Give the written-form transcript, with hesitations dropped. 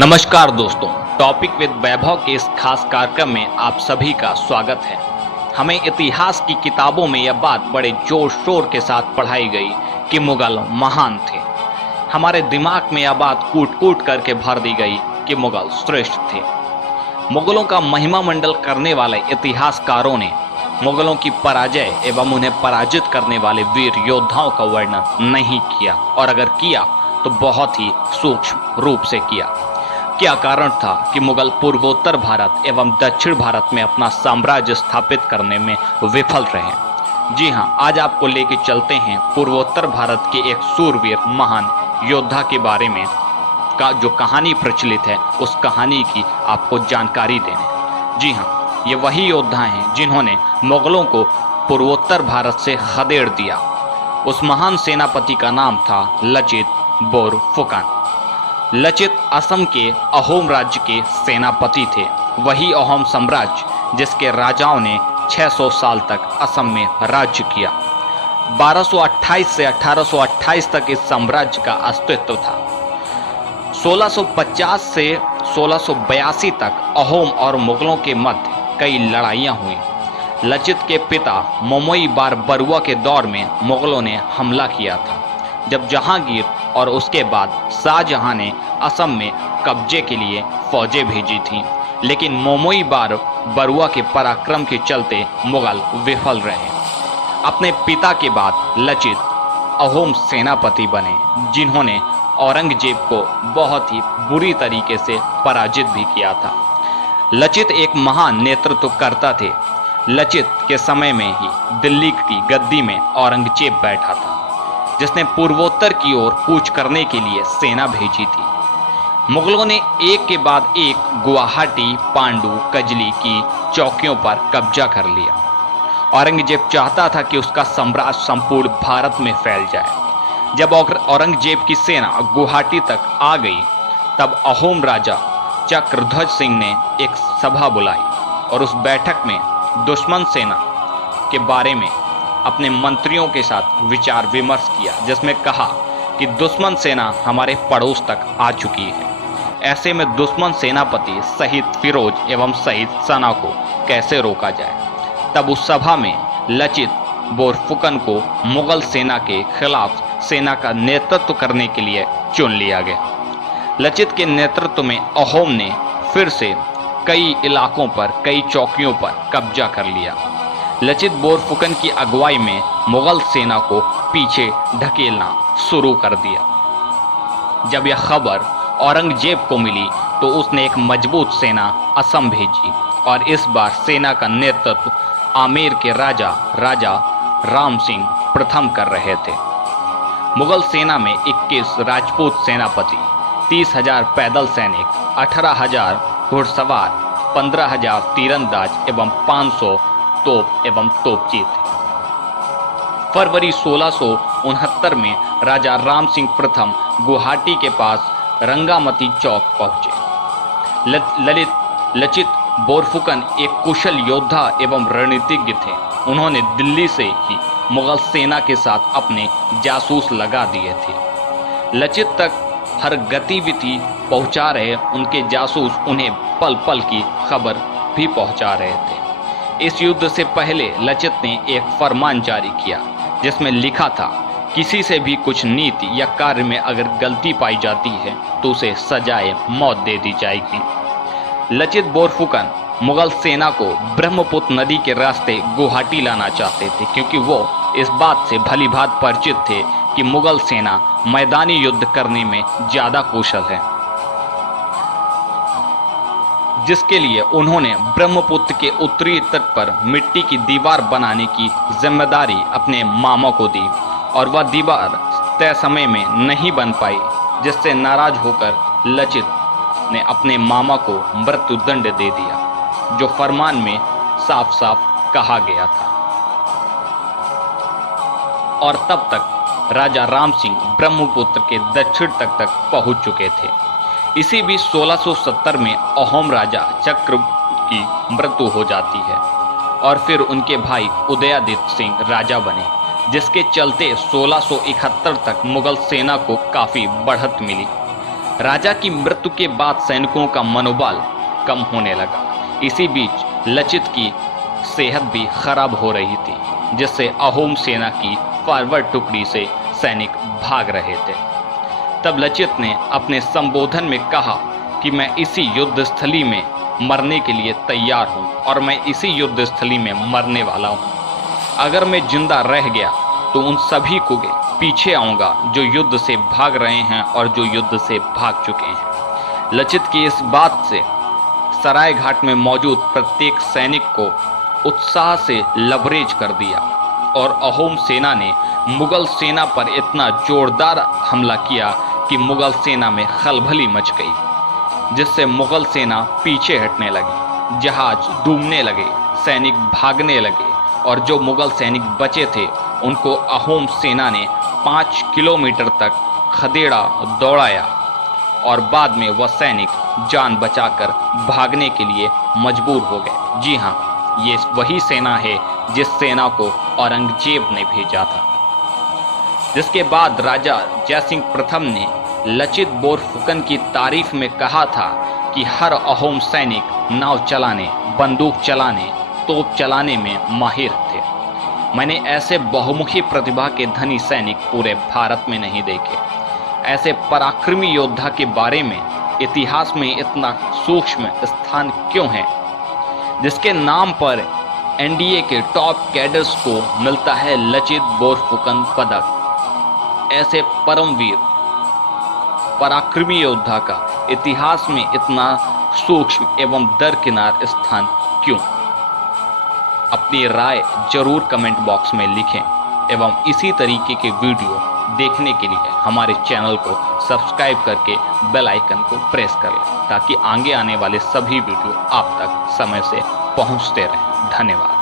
नमस्कार दोस्तों, topic with वैभव के इस खास कार्यक्रम में आप सभी का स्वागत है। हमें इतिहास की किताबों में यह बात बड़े जोर शोर के साथ पढ़ाई गई कि मुगल महान थे। हमारे दिमाग में यह बात कूट कूट करके भर दी गई कि मुगल श्रेष्ठ थे। मुगलों का महिमा मंडल करने वाले इतिहासकारों ने मुगलों की पराजय एवं उन्हें पराजित करने वाले वीर योद्धाओं का वर्णन नहीं किया, और अगर किया तो बहुत ही सूक्ष्म रूप से किया। क्या कारण था कि मुगल पूर्वोत्तर भारत एवं दक्षिण भारत में अपना साम्राज्य स्थापित करने में विफल रहे? जी हां, आज आपको लेके चलते हैं पूर्वोत्तर भारत के एक सूरवीर महान योद्धा के बारे में का जो कहानी प्रचलित है, उस कहानी की आपको जानकारी देने। जी हां, ये वही योद्धा हैं जिन्होंने मुगलों को पूर्वोत्तर भारत से खदेड़ दिया। उस महान सेनापति का नाम था लचित बोरफुकन। लचित असम के अहोम राज्य के सेनापति थे, वही अहोम साम्राज्य जिसके राजाओं ने 600 साल तक असम में राज्य किया। 1228 से 1828 तक इस साम्राज्य का अस्तित्व था। 1650 से 1682 तक अहोम और मुगलों के मध्य कई लड़ाइयां हुई। लचित के पिता मोमोई बार बरुआ के दौर में मुगलों ने हमला किया था, जब जहांगीर और उसके बाद शाहजहां ने असम में कब्जे के लिए फौजें भेजी थीं, लेकिन मोमोई बार बरुआ के पराक्रम के चलते मुगल विफल रहे। अपने पिता के बाद लचित अहोम सेनापति बने, जिन्होंने औरंगजेब को बहुत ही बुरी तरीके से पराजित भी किया था। लचित एक महान नेतृत्वकर्ता थे। लचित के समय में ही दिल्ली की गद्दी में औरंगजेब बैठा था, जिसने पूर्वोत्तर की ओर कूच करने के लिए सेना भेजी थी। मुगलों ने एक के बाद एक गुवाहाटी, पांडु, कजली की चौकियों पर कब्जा कर लिया। औरंगजेब चाहता था कि उसका साम्राज्य संपूर्ण भारत में फैल जाए। जब औरंगजेब की सेना गुवाहाटी तक आ गई, तब अहोम राजा चक्रध्वज सिंह ने एक सभा बुलाई और उस बैठक में दुश्मन सेना के बारे में अपने मंत्रियों के साथ विचार विमर्श किया, जिसमें कहा कि दुश्मन सेना हमारे पड़ोस तक आ चुकी है। ऐसे में दुश्मन सेनापति शहीद फिरोज एवं शहीद सना को कैसे रोका जाए? तब उस सभा में लचित बोरफुकन को मुगल सेना के खिलाफ सेना का नेतृत्व करने के लिए चुन लिया गया। लचित के नेतृत्व में अहोम ने फिर से कई इलाकों पर, कई चौकियों पर कब्जा कर लिया। लचित बोरफुकन की अगुवाई में मुगल सेना को पीछे ढकेलना शुरू कर दिया। जब यह खबर औरंगजेब को मिली तो उसने एक मजबूत सेना असम भेजी, और इस बार सेना का नेतृत्व आमेर के राजा राम सिंह प्रथम कर रहे थे। मुगल सेना में 21 राजपूत सेनापति, 30,000 पैदल सैनिक, 18,000 घुड़सवार, 15,000 तीरंदाज एवं 500 तोप एवं तोपची थे। फरवरी 1669 में राजा राम सिंह प्रथम गुवाहाटी के पास रंगामती चौक पहुंचे। लचित बोरफुकन एक कुशल योद्धा एवं रणनीतिज्ञ थे। उन्होंने दिल्ली से ही मुगल सेना के साथ अपने जासूस लगा दिए थे। लचित तक हर गतिविधि पहुंचा रहे उनके जासूस उन्हें पल पल की खबर भी पहुंचा रहे थे। इस युद्ध से पहले लचित ने एक फरमान जारी किया, जिसमें लिखा था, किसी से भी कुछ नीति या कार्य में अगर गलती पाई जाती है तो उसे सजाए मौत दे दी जाएगी। लचित बोरफुकन मुगल सेना को ब्रह्मपुत्र नदी के रास्ते गुवाहाटी लाना चाहते थे, क्योंकि वो इस बात से भलीभांति परिचित थे कि मुगल सेना मैदानी युद्ध करने में ज्यादा कुशल है, जिसके लिए उन्होंने ब्रह्मपुत्र के उत्तरी तट पर मिट्टी की दीवार बनाने की जिम्मेदारी अपने मामा को दी, और वह दीवार तय समय में नहीं बन पाई, जिससे नाराज होकर लचित ने अपने मामा को मृत्युदंड दे दिया, जो फरमान में साफ साफ कहा गया था। और तब तक राजा राम सिंह ब्रह्मपुत्र के दक्षिण तक पहुंच चुके थे। इसी बीच 1670 में अहोम राजा चक्र की मृत्यु हो जाती है, और फिर उनके भाई उदयादित्य सिंह राजा बने, जिसके चलते 1671 तक मुगल सेना को काफी बढ़त मिली। राजा की मृत्यु के बाद सैनिकों का मनोबल कम होने लगा। इसी बीच लचित की सेहत भी खराब हो रही थी, जिससे अहोम सेना की फॉरवर्ड टुकड़ी से सैनिक भाग रहे थे। तब लचित ने अपने संबोधन में कहा कि मैं इसी युद्ध स्थली में मरने के लिए तैयार हूं और मैं इसी युद्ध स्थली में मरने वाला हूं। अगर मैं जिंदा रह गया तो उन सभी को पीछे आऊंगा जो युद्ध से भाग रहे हैं और जो युद्ध से भाग चुके हैं। लचित की इस बात से सराय घाट में मौजूद प्रत्येक सैनिक को उत्साह से लबरेज कर दिया और अहोम सेना ने मुगल सेना पर इतना जोरदार हमला किया कि मुगल सेना में खलबली मच गई, जिससे मुगल सेना पीछे हटने लगी, जहाज डूबने लगे, सैनिक भागने लगे और जो मुगल सैनिक बचे थे उनको अहोम सेना ने 5 किलोमीटर तक खदेड़ा दौड़ाया और बाद में वह सैनिक जान बचाकर भागने के लिए मजबूर हो गए। जी हाँ, ये वही सेना है जिस सेना को औरंगजेब ने भेजा था। जिसके बाद राजा जयसिंह प्रथम ने लचित बोरफुकन की तारीफ में कहा था कि हर अहोम सैनिक नाव चलाने, बंदूक चलाने, तोप चलाने में माहिर थे। मैंने ऐसे बहुमुखी प्रतिभा के धनी सैनिक पूरे भारत में नहीं देखे। ऐसे पराक्रमी योद्धा के बारे में इतिहास में इतना सूक्ष्म स्थान क्यों है, जिसके नाम पर एनडीए के टॉप कैडर्स को मिलता है लचित बोरफुकन पदक। ऐसे परमवीर पराक्रमी योद्धा का इतिहास में इतना सूक्ष्म एवं दरकिनार स्थान क्यों? अपनी राय जरूर कमेंट बॉक्स में लिखें एवं इसी तरीके के वीडियो देखने के लिए हमारे चैनल को सब्सक्राइब करके बेल आइकन को प्रेस कर लें, ताकि आगे आने वाले सभी वीडियो आप तक समय से पहुंचते रहें। धन्यवाद।